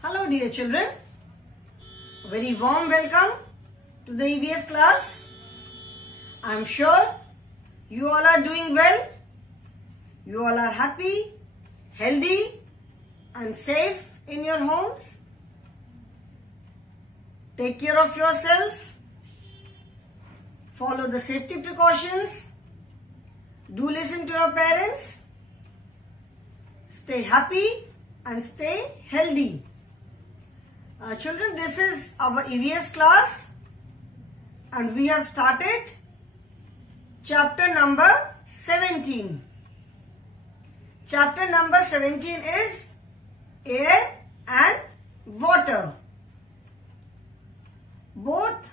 Hello dear children, very warm welcome to the EVS class. I am sure you all are doing well. You all are happy, healthy and safe in your homes. Take care of yourself. Follow the safety precautions. Do listen to your parents. Stay happy and stay healthy. Children, this is our EVS class and we have started chapter number 17. Chapter number 17 is air and water. Both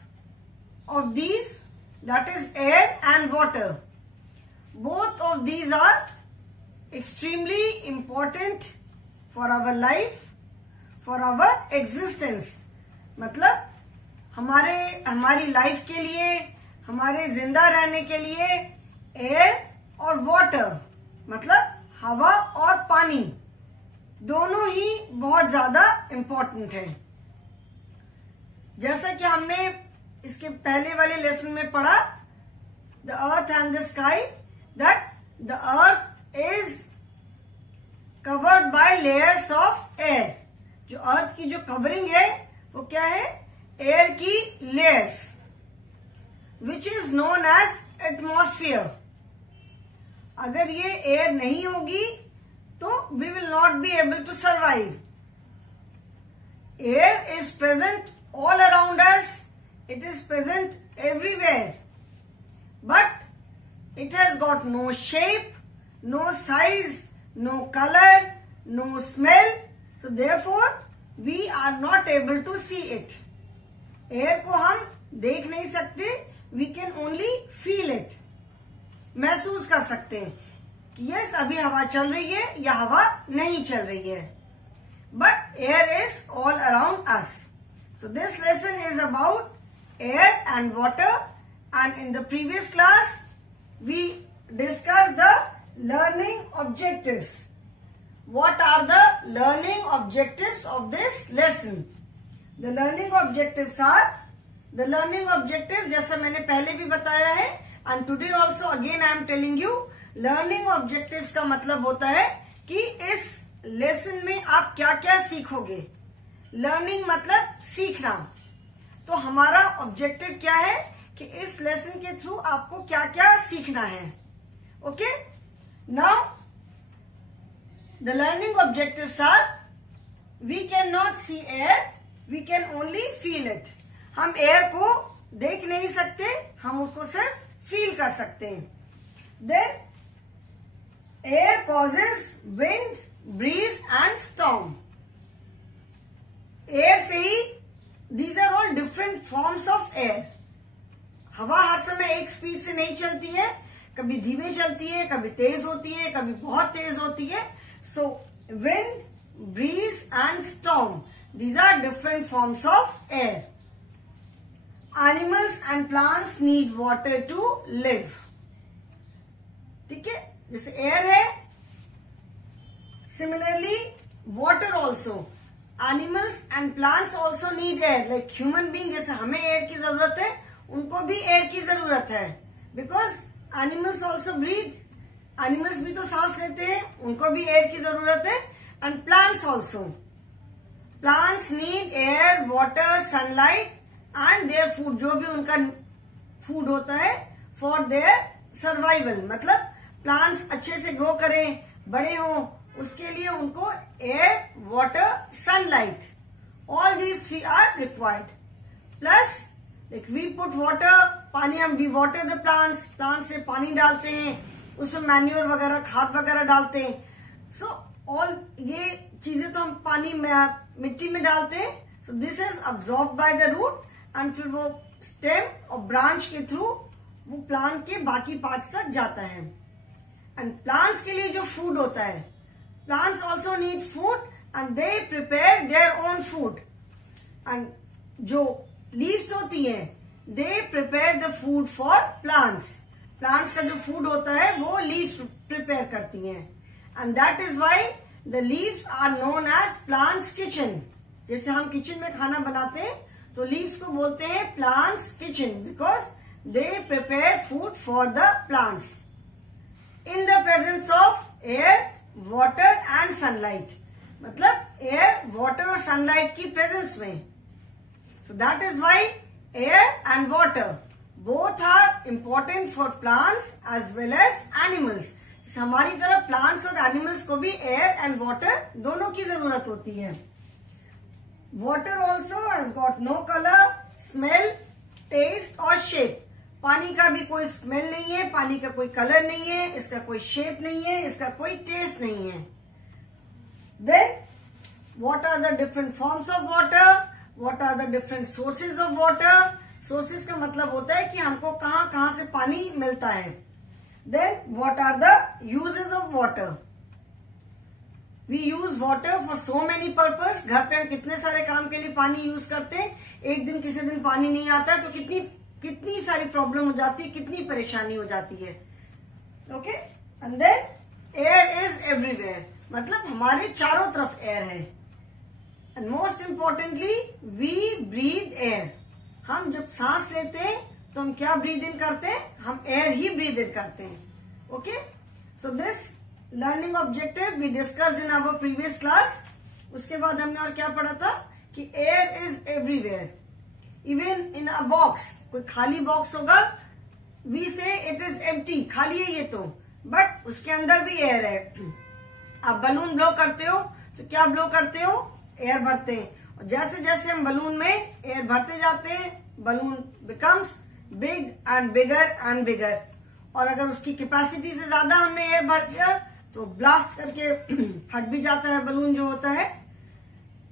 of these, that is air and water, both of these are extremely important for our life, for our existence. मतलब हमारी life के लिए, हमारे जिंदा रहने के लिए air और वाटर मतलब हवा और पानी दोनों ही बहुत ज्यादा इम्पोर्टेंट है. जैसा कि हमने इसके पहले वाले लेसन में पढ़ा, the earth and the sky, that the earth is covered by layers of air. जो अर्थ की जो कवरिंग है वो क्या है? एयर की layers, which is known as atmosphere. अगर ये एयर नहीं होगी तो we will not be able to survive. Air is present all around us, it is present everywhere, but it has got no shape, no size, no color, no smell, so therefore we are not able to see it. Air को हम देख नहीं सकते, we can only feel it. महसूस कर सकते हैं कि यस अभी हवा चल रही है या हवा नहीं चल रही है. But air is all around us. So this lesson is about air and water, and in the previous class we discussed the learning objectives. What are the learning objectives of this lesson? The learning objectives are, the learning objectives जैसा मैंने पहले भी बताया है, and today also again I am telling you, learning objectives का मतलब होता है कि इस लेसन में आप क्या क्या सीखोगे. लर्निंग मतलब सीखना. तो हमारा ऑब्जेक्टिव क्या है कि इस लेसन के थ्रू आपको क्या क्या सीखना है. Okay. Now, the learning objectives are, we cannot see air, we can only feel it. हम एयर को देख नहीं सकते, हम उसको सिर्फ फील कर सकते हैं. Then, air causes wind, breeze and storm. Air से ही, these are all different forms of air. हवा हर समय एक स्पीड से नहीं चलती है, कभी धीमे चलती है, कभी तेज होती है, कभी बहुत तेज होती है. So wind, breeze and storm, these are different forms of air. Animals and plants need water to live. ठीक है, जैसे एयर है, similarly water also. Animals and plants also need air. Like human being, जैसे हमें air की जरूरत है, उनको भी एयर की जरूरत है. Because animals also breathe. Animals भी तो सांस लेते हैं, उनको भी एयर की जरूरत है. And plants also. Plants need air, water, sunlight and their food. जो भी उनका फूड होता है फॉर देयर सर्वाइवल. मतलब प्लांट्स अच्छे से ग्रो करें, बड़े हों, उसके लिए उनको air, water, sunlight, all these three are required. Plus like we put water, पानी, हम we water the plants. Plant से पानी डालते हैं, उसमें मैन्योर वगैरह, खाद वगैरह डालते हैं. सो ऑल ये चीजें तो हम पानी में, मिट्टी में डालते हैं. So this is absorb by the root and फिर वो स्टेम और ब्रांच के थ्रू वो प्लांट के बाकी पार्ट्स तक जाता है. एंड प्लांट्स के लिए जो फूड होता है, plants also need food and they prepare their own food. And जो लीव्स होती है, they prepare the food for plants. Plants का जो फूड होता है वो लीव्स प्रिपेयर करती हैं. And that is why the leaves are known as plants kitchen. जैसे हम किचन में खाना बनाते हैं तो लीव्स को बोलते हैं plants kitchen, because they prepare food for the plants in the presence of air, water and sunlight. मतलब एयर, वाटर और सनलाइट की प्रेजेंस में। So that is why air and water both are important for plants as well as animals. हमारी तरह plants और animals को भी air and water दोनों की जरूरत होती है। Water also has got no colour, smell, taste और शेप। पानी का भी कोई स्मेल नहीं है, पानी का कोई कलर नहीं है, इसका कोई शेप नहीं है, इसका कोई टेस्ट नहीं है। Then what are the different forms of water, what are the different sources of water. Sources का मतलब होता है कि हमको कहाँ कहाँ से पानी मिलता है। Then what are the uses of water. We use water for so many purpose. घर पे हम कितने सारे काम के लिए पानी यूज करते हैं। एक दिन किसी दिन पानी नहीं आता है तो कितनी सारी प्रॉब्लम हो जाती है, कितनी परेशानी हो जाती है। Okay, and then air is everywhere, मतलब हमारे चारों तरफ एयर है। And most importantly we breathe air. हम जब सांस लेते हैं तो हम क्या ब्रीद इन करते हैं, हम एयर ही ब्रीद इन करते हैं। Okay, so this learning objective we discussed in our previous class. उसके बाद हमने और क्या पढ़ा था कि air is everywhere, even in a box. कोई खाली बॉक्स होगा, वी से इट इज एम्प्टी, खाली है ये तो, बट उसके अंदर भी एयर है। आप बलून ब्लो करते हो तो क्या ब्लो करते हो, एयर भरते हैं। और जैसे जैसे हम बलून में एयर भरते जाते हैं, balloon becomes big and bigger and bigger. और अगर उसकी कैपेसिटी से ज्यादा हमने एयर भर दिया तो ब्लास्ट करके फट भी जाता है बलून जो होता है।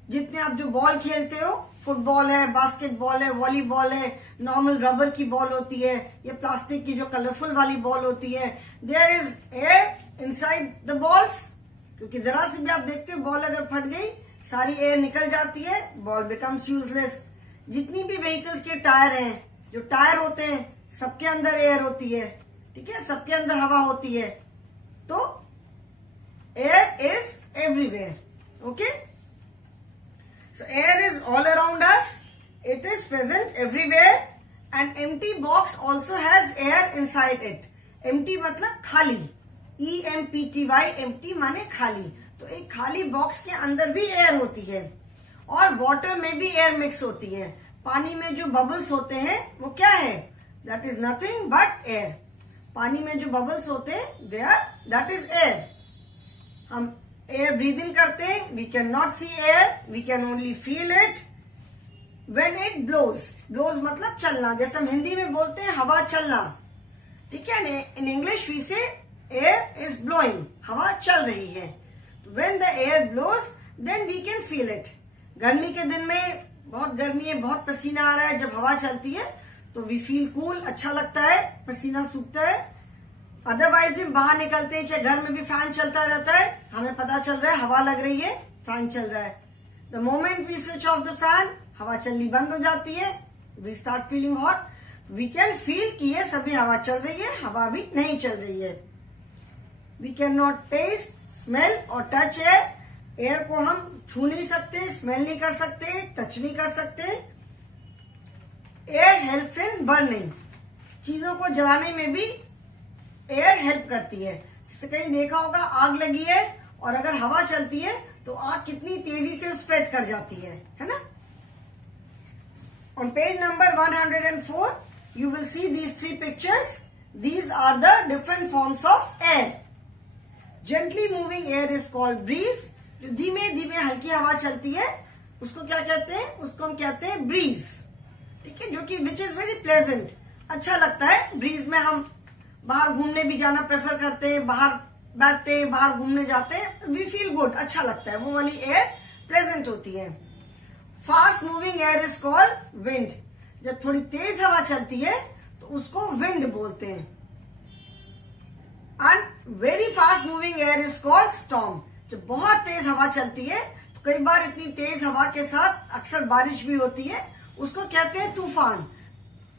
जितने आप जो बॉल खेलते हो, फुटबॉल है, बास्केटबॉल है, वॉलीबॉल है, नॉर्मल रबर की बॉल होती है, या प्लास्टिक की जो कलरफुल वाली बॉल होती है, there is air inside the balls. क्योंकि जरा सी भी आप देखते हो बॉल अगर फट गई, सारी एयर निकल जाती है, बॉल बिकम्स यूजलेस। जितनी भी व्हीकल्स के टायर हैं, जो टायर होते हैं, सबके अंदर एयर होती है, ठीक है, सबके अंदर हवा होती है। तो air is everywhere. Okay, so air is all around us, it is present everywhere. And empty box also has air inside it. Empty मतलब खाली, EMPTY, एम्प्टी माने खाली। तो एक खाली बॉक्स के अंदर भी एयर होती है। और वाटर में भी एयर मिक्स होती है। पानी में जो बबल्स होते हैं वो क्या है, that is nothing but air. पानी में जो बबल्स होते हैं दैट इज एयर। हम एयर ब्रीद इन करते हैं, we can not see air, we can only feel it when it blows. Blows मतलब चलना, जैसे हम हिंदी में बोलते हैं हवा चलना, ठीक है। In English we say air is blowing, हवा चल रही है। तो when the air blows then we can feel it. गर्मी के दिन में बहुत गर्मी है, बहुत पसीना आ रहा है, जब हवा चलती है तो वी फील कूल, अच्छा लगता है, पसीना सूखता है। अदरवाइज हम बाहर निकलते हैं, चाहे घर में भी फैन चलता रहता है, हमें पता चल रहा है हवा लग रही है, फैन चल रहा है। The moment we switch off the fan, हवा चलनी बंद हो जाती है, we start feeling hot. We can feel कि ये सभी हवा चल रही है, हवा भी नहीं चल रही है। We can not taste, smell और टच एयर। एयर को हम छू नहीं सकते, स्मेल नहीं कर सकते, टच नहीं कर सकते। एयर हेल्प्स इन बर्निंग, चीजों को जलाने में भी एयर हेल्प करती है। जैसे कहीं देखा होगा आग लगी है और अगर हवा चलती है तो आग कितनी तेजी से स्प्रेड कर जाती है ना। On page number 104 you will see these three pictures. These are the different forms of air. Gently moving air is called breeze. जो धीमे धीमे हल्की हवा चलती है उसको क्या कहते हैं, उसको हम कहते हैं ब्रीज, ठीक है, जो कि विच इज वेरी प्लेजेंट, अच्छा लगता है। ब्रीज में हम बाहर घूमने भी जाना प्रेफर करते हैं, बाहर बैठते हैं, बाहर घूमने जाते हैं, वी फील गुड, अच्छा लगता है, वो वाली एयर प्लेजेंट होती है। Fast moving air is called wind. जब थोड़ी तेज हवा चलती है तो उसको विंड बोलते हैं। And very fast moving air is called storm. जब बहुत तेज हवा चलती है तो कई बार इतनी तेज हवा के साथ अक्सर बारिश भी होती है, उसको कहते हैं तूफान,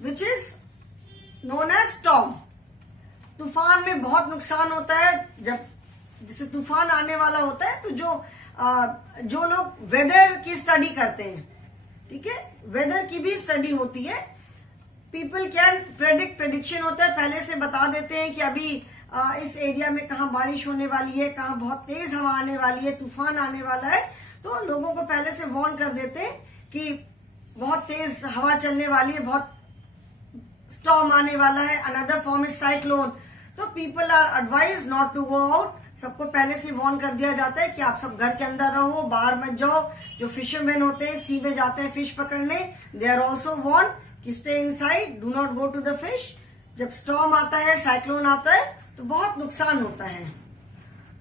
which is known as storm. तूफान में बहुत नुकसान होता है। जब जैसे तूफान आने वाला होता है तो जो जो लोग वेदर की स्टडी करते हैं, ठीक है, वेदर की भी स्टडी होती है। पीपल कैन प्रेडिक्शन होता है, पहले से बता देते हैं कि अभी इस एरिया में कहाँ बारिश होने वाली है, कहाँ बहुत तेज हवा आने वाली है, तूफान आने वाला है। तो लोगों को पहले से वार्न कर देते हैं कि बहुत तेज हवा चलने वाली है, बहुत स्टॉर्म आने वाला है, अनदर फॉर्म इज साइक्लोन। तो people are advise not to go out. सबको पहले से वार्न कर दिया जाता है कि आप सब घर के अंदर रहो, बाहर मत जाओ। जो फिशरमैन होते हैं, सी में जाते हैं फिश पकड़ने, दे आर ऑल्सो वार्न कि stay inside, do not go to the fish. जब स्टॉर्म आता है, साइक्लोन आता है, तो बहुत नुकसान होता है।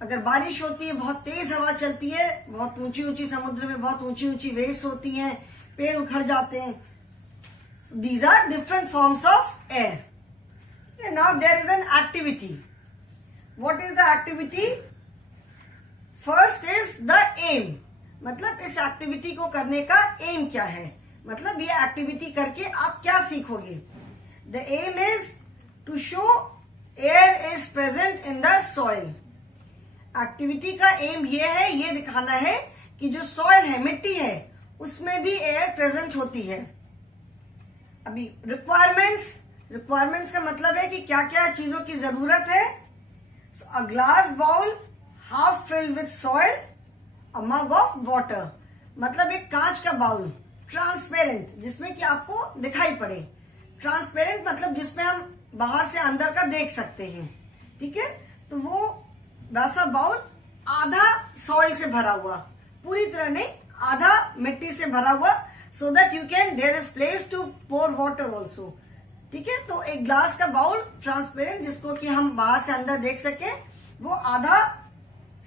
अगर बारिश होती है, बहुत तेज हवा चलती है, बहुत ऊंची ऊंची समुद्र में बहुत ऊंची ऊंची वेव्स होती हैं, पेड़ उखड़ जाते हैं। These are different forms of air. Now there is an activity. What is the activity? First is the aim, मतलब इस एक्टिविटी को करने का एम क्या है, मतलब ये एक्टिविटी करके आप क्या सीखोगे। The aim is to show air is present in the soil. Activity का एम ये है, ये दिखाना है कि जो सॉइल है, मिट्टी है, उसमें भी एयर प्रेजेंट होती है। अभी रिक्वायरमेंट्स का मतलब है कि क्या क्या चीजों की जरूरत है। A glass bowl half filled with soil, a mug of water, मतलब एक कांच का बाउल ट्रांसपेरेंट, जिसमें कि आपको दिखाई पड़े। ट्रांसपेरेंट मतलब जिसमें हम बाहर से अंदर का देख सकते हैं, ठीक है। तो वो वैसा बाउल आधा सॉइल से भरा हुआ, पूरी तरह नहीं, आधा मिट्टी से भरा हुआ, so that you can, there is place to pour water also, ठीक है। तो एक ग्लास का बाउल ट्रांसपेरेंट, जिसको कि हम बाहर से अंदर देख सके, वो आधा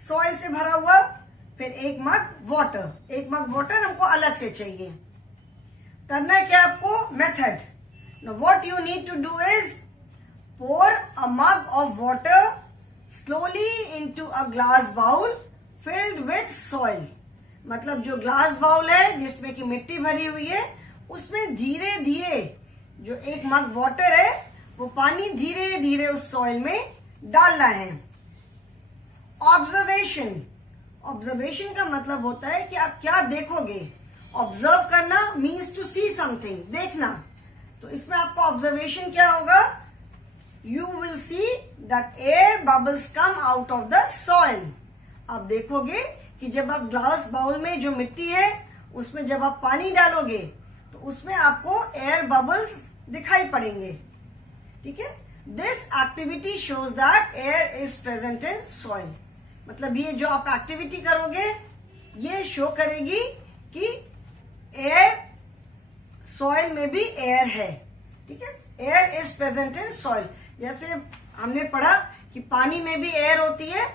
सॉइल से भरा हुआ। फिर एक मग वाटर हमको अलग से चाहिए। करना है क्या आपको? Method. Now what you need to do is pour a mug of water slowly into a glass bowl filled with soil। मतलब जो ग्लास बाउल है जिसमें कि मिट्टी भरी हुई है, उसमें धीरे धीरे जो एक मग वाटर है, वो पानी धीरे धीरे उस सॉइल में डालना है। ऑब्जर्वेशन का मतलब होता है कि आप क्या देखोगे। ऑब्जर्व करना मीन्स टू सी समथिंग, देखना। तो इसमें आपका ऑब्जर्वेशन क्या होगा? You will see that air bubbles come out of the soil। आप देखोगे कि जब आप ग्लास बाउल में जो मिट्टी है, उसमें जब आप पानी डालोगे, तो उसमें आपको एयर बबल्स दिखाई पड़ेंगे, ठीक है। This activity shows that air is present in soil. मतलब ये जो आप एक्टिविटी करोगे, ये शो करेगी कि एयर, सॉइल में भी एयर है, ठीक है। Air is present in soil. जैसे हमने पढ़ा कि पानी में भी एयर होती है,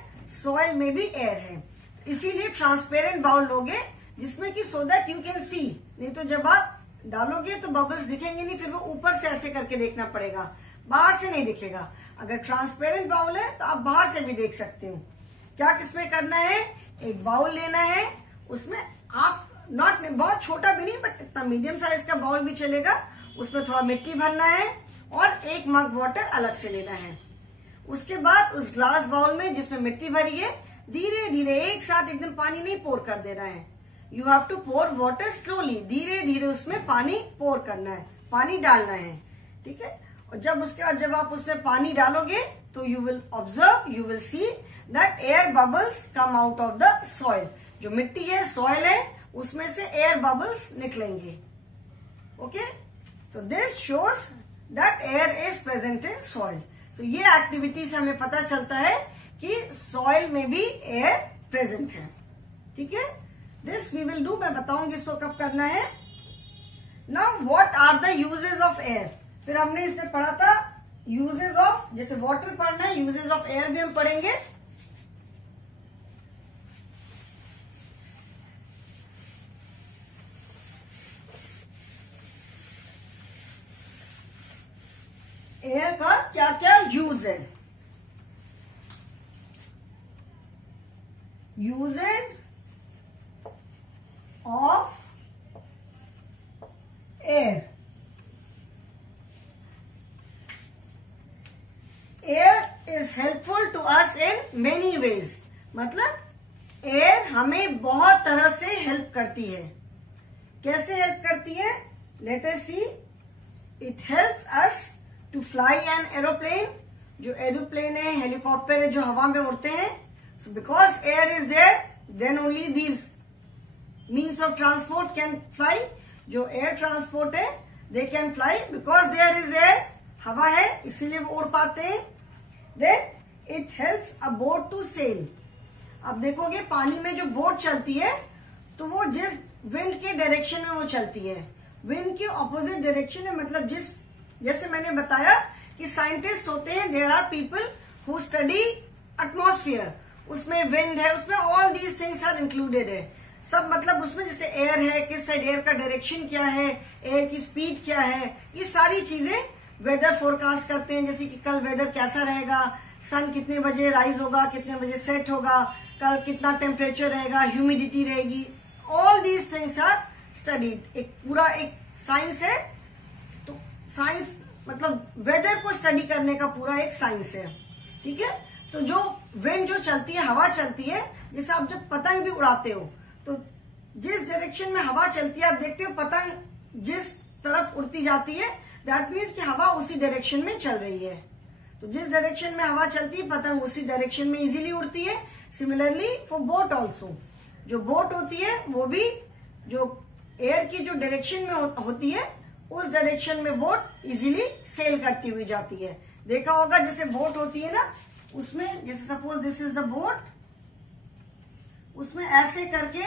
सॉइल में भी एयर है। इसीलिए ट्रांसपेरेंट बाउल लोगे, जिसमें कि सो दैट यू कैन सी। नहीं तो जब आप डालोगे तो बबल्स दिखेंगे नहीं, फिर वो ऊपर से ऐसे करके देखना पड़ेगा, बाहर से नहीं दिखेगा। अगर ट्रांसपेरेंट बाउल है तो आप बाहर से भी देख सकते हो। क्या किसमें करना है? एक बाउल लेना है, उसमें आप नॉट बहुत छोटा भी नहीं, बट इतना मीडियम साइज का बाउल भी चलेगा। उसमें थोड़ा मिट्टी भरना है और एक मग वाटर अलग से लेना है। उसके बाद उस ग्लास बाउल में जिसमें मिट्टी भरी है, धीरे धीरे एक साथ एकदम पानी नहीं पोर कर देना है। You have to pour water slowly, धीरे धीरे उसमें पानी पोर करना है, पानी डालना है, ठीक है। और जब उसके बाद जब आप उसमें पानी डालोगे तो you will observe, you will see that air bubbles come out of the soil. जो मिट्टी है, सॉइल है, उसमें से एयर बबल्स निकलेंगे। ओके, तो this shows that air is present in soil. तो ये एक्टिविटी से हमें पता चलता है कि सॉइल में भी एयर प्रेजेंट है, ठीक है। दिस वी विल डू, मैं बताऊंगी इसको कब करना है। Now what are the uses of air. फिर हमने इसमें पढ़ा था यूजेस ऑफ, जैसे वाटर पढ़ना है, यूजेस ऑफ एयर भी हम पढ़ेंगे। एयर का क्या क्या यूज है। Uses of air. Air is helpful to us in many ways. मतलब एयर हमें बहुत तरह से हेल्प करती है। कैसे हेल्प करती है? Let us see. It helps us to fly an aeroplane. जो एरोप्लेन है, हेलीकॉप्टर है, जो हवा में उड़ते हैं, so because air is there then only these means of transport can fly. जो एयर ट्रांसपोर्ट है they can fly because there is air, हवा है इसीलिए वो उड़ पाते हैं। Then it helps a boat to sail. अब देखोगे पानी में जो बोट चलती है तो वो जिस विंड के डायरेक्शन में वो चलती है, विंड के ऑपोजिट डायरेक्शन में, मतलब जैसे मैंने बताया कि साइंटिस्ट होते हैं, there are people who study atmosphere, उसमें विंड है, उसमें all these things are included है सब। मतलब उसमें जैसे एयर है, किस साइड एयर का डायरेक्शन क्या है, एयर की स्पीड क्या है, ये सारी चीजें वेदर फोरकास्ट करते हैं। जैसे कि कल वेदर कैसा रहेगा, सन कितने बजे राइज होगा, कितने बजे सेट होगा, कल कितना टेम्परेचर रहेगा, ह्यूमिडिटी रहेगी, all these things are studied. एक पूरा एक साइंस है। तो साइंस मतलब वेदर को स्टडी करने का पूरा एक साइंस है, ठीक है। तो जो विंड जो चलती है, हवा चलती है, जैसे आप जब पतंग भी उड़ाते हो तो जिस डायरेक्शन में हवा चलती है, आप देखते हो पतंग जिस तरफ उड़ती जाती है, दैट मीन्स कि हवा उसी डायरेक्शन में चल रही है। तो जिस डायरेक्शन में हवा चलती है, पतंग उसी डायरेक्शन में इजीली उड़ती है। सिमिलरली फॉर बोट ऑल्सो, जो बोट होती है वो भी जो एयर की जो डायरेक्शन में होती है, उस डायरेक्शन में बोट इजीली सेल करती हुई जाती है। देखा होगा जैसे बोट होती है ना, उसमें जैसे suppose this is the boat, उसमें ऐसे करके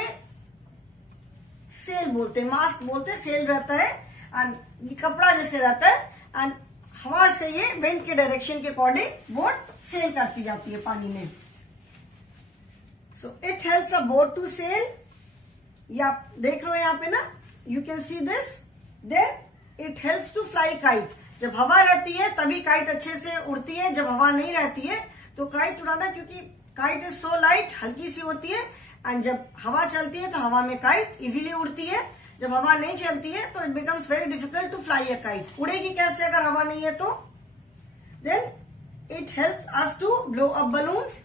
सेल बोलते हैं, मास्क बोलते हैं, सेल रहता है एंड ये कपड़ा जैसे रहता है एंड हवा से ये विंड के डायरेक्शन के अकॉर्डिंग बोट सेल करती जाती है पानी में। So it helps a boat to sail. ये आप देख रहे हो यहाँ पे ना, you can see this. Then it helps to fly kite. जब हवा रहती है तभी काइट अच्छे से उड़ती है, जब हवा नहीं रहती है तो काइट उड़ाना, क्योंकि काइट इज सो लाइट, हल्की सी होती है, एंड जब हवा चलती है तो हवा में काइट इजीली उड़ती है। जब हवा नहीं चलती है तो it becomes very difficult to fly a kite. उड़ेगी कैसे अगर हवा नहीं है तो? Then it helps us to blow up balloons.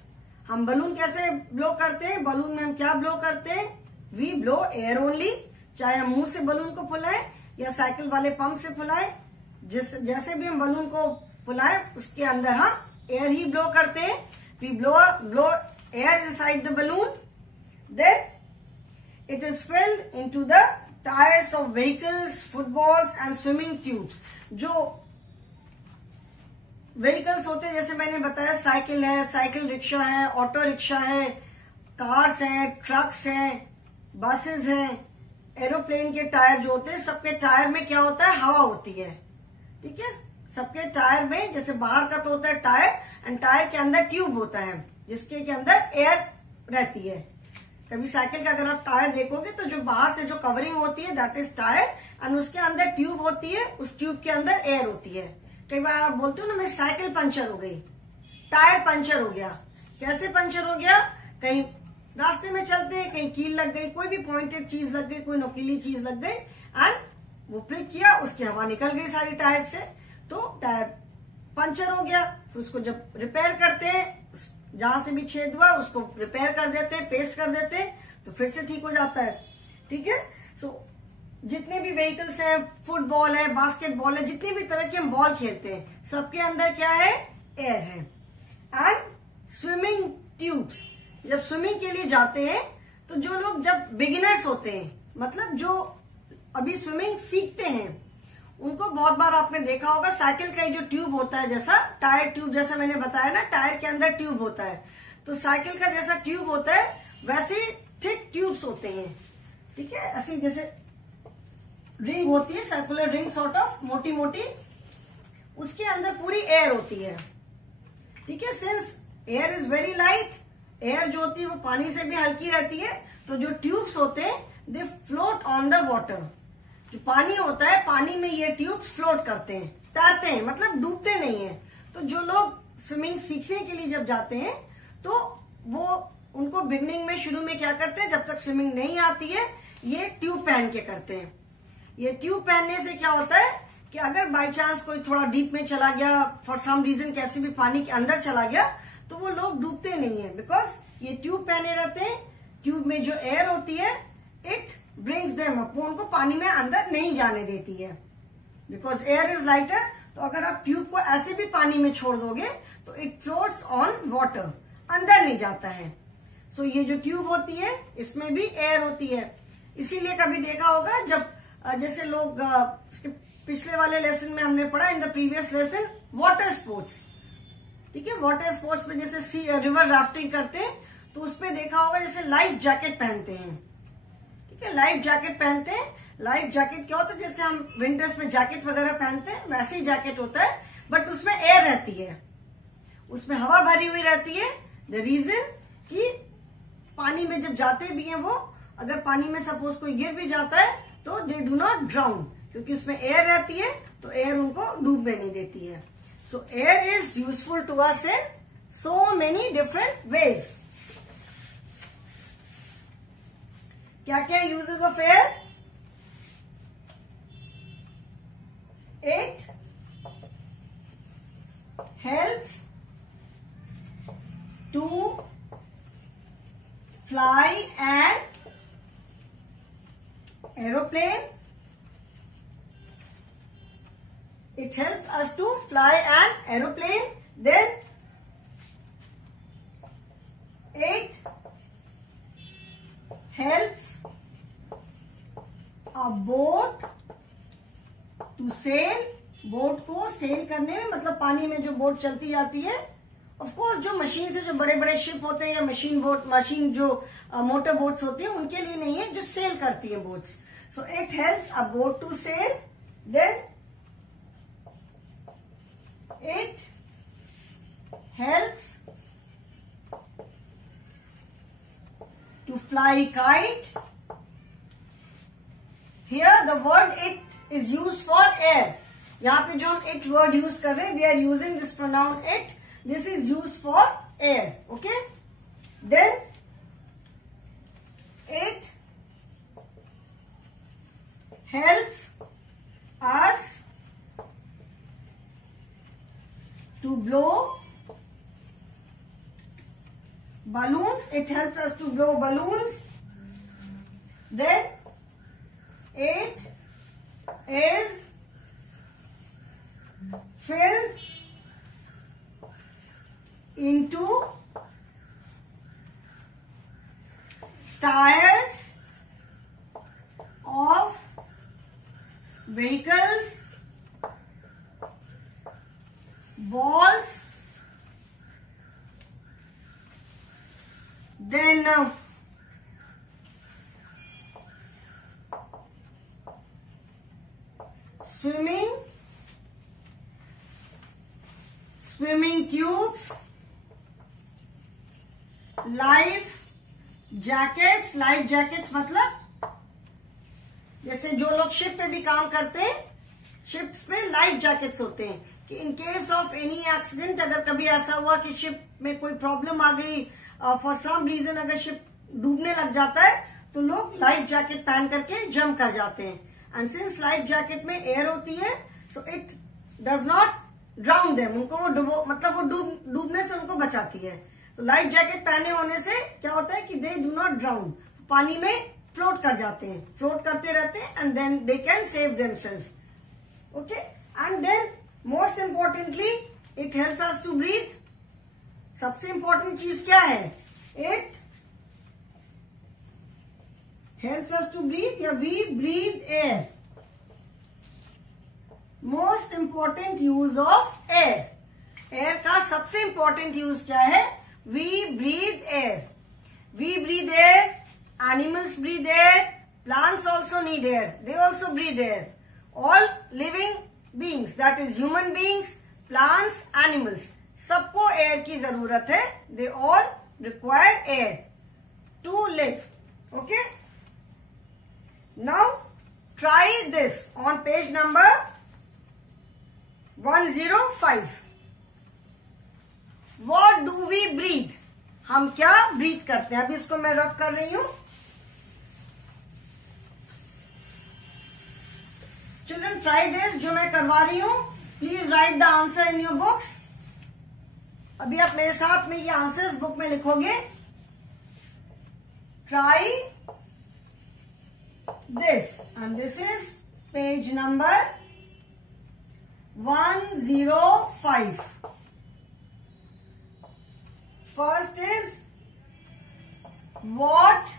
हम बलून कैसे ब्लो करते हैं? बलून में हम क्या ब्लो करते हैं? We blow air only. चाहे हम मुंह से बलून को फुलाएं या साइकिल वाले पंप से फुलाएं, जैसे भी हम बलून को फुलाएं उसके अंदर हम एयर ही ब्लो करते हैं। We blow air inside the balloon. Then it is filled into the tyres of vehicles, footballs and swimming tubes. जो व्हीकल्स होते हैं, जैसे मैंने बताया, साइकिल है, साइकिल रिक्शा है, ऑटो रिक्शा है, कार्स हैं, ट्रक्स हैं, बसेस हैं, एरोप्लेन के टायर जो होते हैं, सबके टायर में क्या होता है? हवा होती है, ठीक है। सबके टायर में जैसे बाहर का तो होता है टायर, एंड टायर के अंदर ट्यूब होता है जिसके के अंदर एयर रहती है। कभी साइकिल का अगर आप टायर देखोगे तो जो बाहर से जो कवरिंग होती है दैट इज टायर, एंड उसके अंदर ट्यूब होती है, उस ट्यूब के अंदर एयर होती है। कई बार आप बोलते हो ना, मेरी साइकिल पंचर हो गई, टायर पंचर हो गया। कैसे पंचर हो गया? कहीं रास्ते में चलते हैं, कहीं कील लग गई, कोई भी पॉइंटेड चीज लग गई, कोई नोकीली चीज लग गई, एंड वो प्रिक किया, उसकी हवा निकल गई सारी टायर से, तो टायर पंचर हो गया। फिर उसको जब रिपेयर करते हैं, जहां से भी छेद हुआ उसको रिपेयर कर देते हैं, पेस्ट कर देते हैं, तो फिर से ठीक हो जाता है, ठीक है। सो जितने भी व्हीकल्स हैं, फुटबॉल है, बास्केटबॉल है, जितनी भी तरह के हम बॉल खेलते हैं, सबके अंदर क्या है? एयर है। एंड स्विमिंग ट्यूब्स, जब स्विमिंग के लिए जाते हैं तो जो लोग जब बिगिनर्स होते हैं, मतलब जो अभी स्विमिंग सीखते हैं, उनको बहुत बार आपने देखा होगा साइकिल का जो ट्यूब होता है, जैसा टायर ट्यूब, जैसा मैंने बताया ना, टायर के अंदर ट्यूब होता है, तो साइकिल का जैसा ट्यूब होता है वैसे थिक ट्यूब्स होते हैं, ठीक है। ऐसी जैसे रिंग होती है, सर्कुलर रिंग सॉर्ट ऑफ, मोटी मोटी, उसके अंदर पूरी एयर होती है, ठीक है। Since air is very light, air जो होती है वो पानी से भी हल्की रहती है, तो जो ट्यूब्स होते हैं दे फ्लोट ऑन द वाटर। जो पानी होता है, पानी में ये ट्यूब्स फ्लोट करते हैं, तैरते हैं, मतलब डूबते नहीं है। तो जो लोग स्विमिंग सीखने के लिए जब जाते हैं तो वो उनको बिगनिंग में, शुरू में क्या करते हैं, जब तक स्विमिंग नहीं आती है, ये ट्यूब पहन के करते हैं। ये ट्यूब पहनने से क्या होता है कि अगर बाई चांस कोई थोड़ा डीप में चला गया, फॉर सम रीजन कैसे भी पानी के अंदर चला गया, तो वो लोग डूबते नहीं है, बिकॉज ये ट्यूब पहने रहते हैं, ट्यूब में जो एयर होती है, इट ब्रिंग्स देम अप, वो उनको पानी में अंदर नहीं जाने देती है, बिकॉज एयर इज लाइटर। तो अगर आप ट्यूब को ऐसे भी पानी में छोड़ दोगे तो इट फ्लोट्स ऑन वाटर, अंदर नहीं जाता है। सो ये जो ट्यूब होती है इसमें भी एयर होती है। इसीलिए कभी देखा होगा जब जैसे लोग पिछले वाले लेसन में हमने पढ़ा, in the previous lesson, water sports, ठीक है, वाटर स्पोर्ट्स में जैसे रिवर राफ्टिंग करते हैं तो उसमें देखा होगा जैसे लाइफ जैकेट पहनते हैं, ठीक है, लाइफ जैकेट पहनते हैं। लाइफ जैकेट क्या होता है, जैसे हम विंटर्स में जैकेट वगैरह पहनते हैं वैसे ही जैकेट होता है, बट उसमें एयर रहती है, उसमें हवा भरी हुई रहती है। द रीजन कि पानी में जब जाते भी हैं वो, अगर पानी में सपोज कोई गिर भी जाता है तो दे डू नॉट ड्राउन, क्योंकि उसमें एयर रहती है तो एयर उनको डूबने नहीं देती है। So air is useful to us in so many different ways. क्या क्या uses of air? It helps to fly an aeroplane. It helps us to fly an aeroplane. Then it helps a boat to sail. Boat को cell करने में, मतलब पानी में जो boat चलती जाती है, ऑफ कोर्स जो मशीन से जो बड़े बड़े शिप होते हैं या मशीन जो मोटर बोट्स होती हैं उनके लिए नहीं है, जो सेल करती है boats. So it helps a boat to sail. Then it helps to fly kite. Here the word it is use for air. यहाँ पे जो हम इट वर्ड यूज कर रहे हैं, we are using this pronoun it, this is used for air. Okay, then it helps us to blow balloons. It helps us to blow balloons. Then it is filled into tires of vehicles, balls, then swimming tubes, life jackets. Life jackets मतलब जैसे जो लोग ship पे भी काम करते हैं, ships पे लाइफ जैकेट्स होते हैं कि in case of any accident, अगर कभी ऐसा हुआ कि शिप में कोई प्रॉब्लम आ गई, फॉर सम रीजन अगर शिप डूबने लग जाता है तो लोग लाइफ जैकेट पहन करके जंप कर जाते हैं। एंड सिंस लाइफ जैकेट में एयर होती है, so it does not drown them, उनको वो डूबने से उनको बचाती है। तो लाइफ जैकेट पहने होने से क्या होता है कि दे डू नॉट ड्राउन, पानी में फ्लोट कर जाते हैं, फ्लोट करते रहते हैं, and then they can save themself. Okay, and then most importantly it helps us to breathe. सबसे इंपॉर्टेंट चीज क्या है? It helps us to breathe, या we breathe air. Most important use of air. Air का सबसे important use क्या है? We breathe air. We breathe air. Animals breathe air. Plants also need air. They also breathe air. All living beings, that is human beings, plants, animals, सबको air की जरूरत है. They all require air to live. Okay? Now try this on page number 105. What do we breathe? हम क्या breathe करते हैं? अभी इसको मैं रब कर रही हूं। चिल्ड्रन ट्राई दिस, जो मैं करवा रही हूं। Please right the answer in your books. अभी आप मेरे साथ में ये आंसर्स बुक में लिखोगे। try this, and this is page number 105. First is what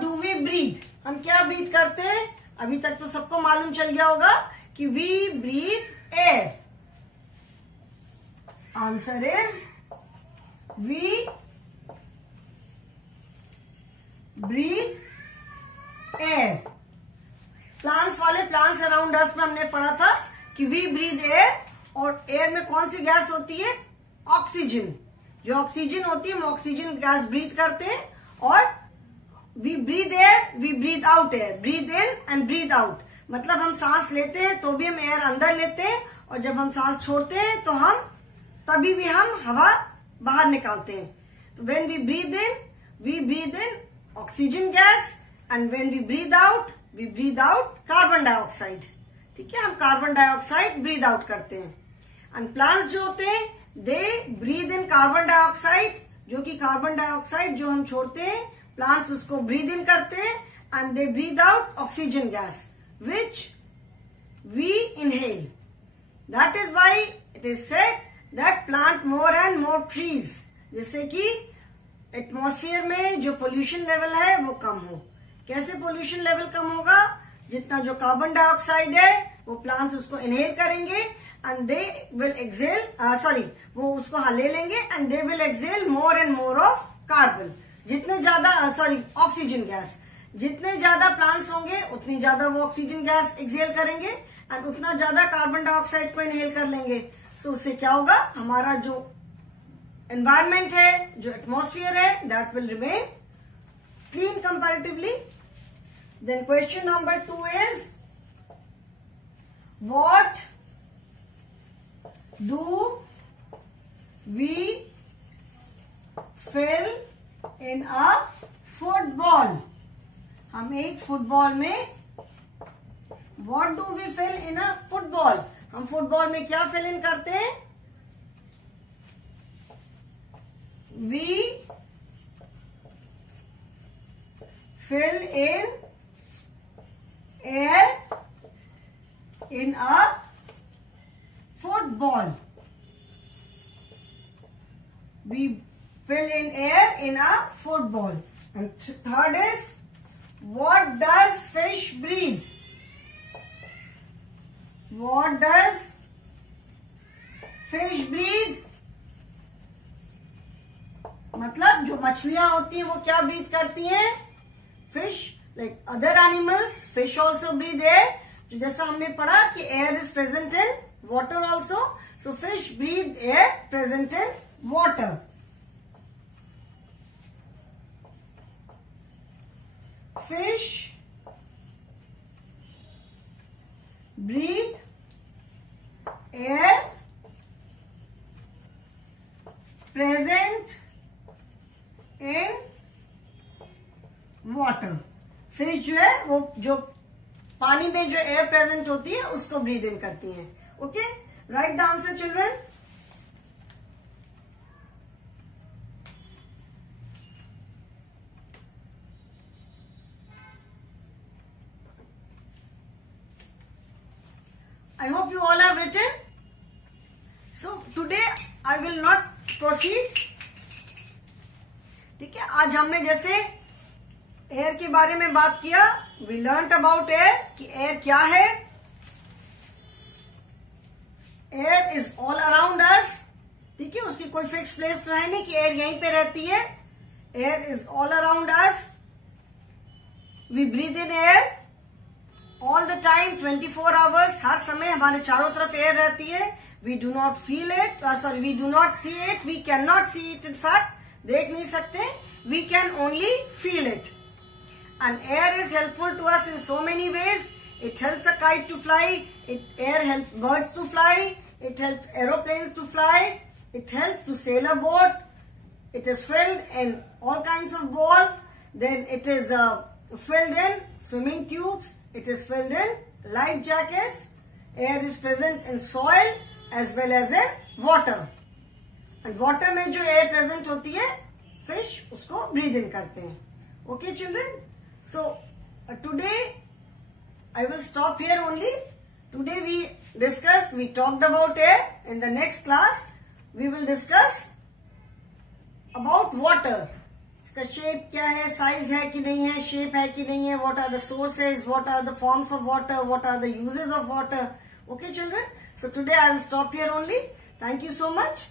do we breathe? हम क्या ब्रीथ करते हैं? अभी तक तो सबको मालूम चल गया होगा कि we breathe air. Answer is we breathe air. Plants वाले प्लांट्स अराउंड अस में हमने पढ़ा था कि वी ब्रीथ एयर, और एयर में कौन सी गैस होती है? ऑक्सीजन. जो ऑक्सीजन होती है हम ऑक्सीजन गैस ब्रीथ करते हैं. और we breathe air, we breathe out air. Breathe in and breathe out मतलब हम सांस लेते हैं तो भी हम एयर अंदर लेते हैं, और जब हम सांस छोड़ते हैं तो हम तभी भी हम हवा बाहर निकालते हैं. तो when we breathe in oxygen gas, and when we breathe out carbon dioxide. ठीक है, हम कार्बन डाइऑक्साइड ब्रीथ आउट करते हैं. एंड प्लांट्स जो होते हैं they breathe in carbon dioxide, जो कि कार्बन डाइऑक्साइड जो हम छोड़ते हैं प्लांट्स उसको ब्रीथ इन करते हैं, and they breathe out oxygen gas which we inhale. That is why it is said that plant more and more trees, जिससे कि एटमॉस्फेयर में जो पोल्यूशन लेवल है वो कम हो. कैसे पोल्यूशन लेवल कम होगा? जितना जो कार्बन डाइऑक्साइड है वो प्लांट्स उसको इनहेल करेंगे एंड दे विल एक्सेल, वो उसको ले लेंगे and they will exhale more and more of carbon. जितने ज्यादा ऑक्सीजन गैस, जितने ज्यादा प्लांट्स होंगे उतनी ज्यादा वो ऑक्सीजन गैस एक्सेल करेंगे एंड उतना ज्यादा कार्बन डाइऑक्साइड को इनहेल कर लेंगे. सो उससे क्या होगा? हमारा जो एनवायरमेंट है, जो एटमॉस्फेयर है, that will remain clean comparatively. Then question number 2 is what do we fill in a football? हम एक फुटबॉल में what do we fill in a football, हम फुटबॉल में क्या फिल इन करते हैं? We fill in air in a football. We fill in air in a football. And third is, what does fish breathe? What does fish breathe? मतलब जो मछलियां होती हैं वो क्या ब्रीथ करती हैं? Fish, like other animals, fish also breathe air. जो जैसा हमने पढ़ा कि air is present in water also, so fish breathe air present in water. Fish breathe air present in water. Fish जो है वो जो पानी में जो एयर प्रेजेंट होती है उसको ब्रीथ इन करती है. Okay, right the answer children. I hope you all have written. So today I will not proceed. ठीक है, आज हमने जैसे एयर के बारे में बात किया. We learnt about air कि एयर क्या है. एयर इज ऑल अराउंड अस. ठीक है, उसकी कोई फिक्स प्लेस तो है नहीं कि एयर यहीं पे रहती है. Air is all around us. We breathe in air all the time 24 hours. हर समय हमारे चारों तरफ एयर रहती है. We do not feel it, we do not see it, we can not see it. In fact देख नहीं सकते, we can only feel it. And air is helpful to us in so many ways. It helps a kite to fly. Air helps birds to fly. It helps aeroplanes to fly. It helps to sail a boat. It is filled in all kinds of balls. Then it is filled in swimming tubes. It is filled in life jackets. Air is present in soil as well as in water, and water में जो air present होती है fish उसको breathe in करते हैं. Okay children, so today I will stop here only. Today we talked about air. In the next class, we will discuss about water. इसका shape क्या है, size है कि नहीं है, shape है कि नहीं है, what are the sources, what are the forms of water, what are the uses of water. Okay children, so today I will stop here only. Thank you so much.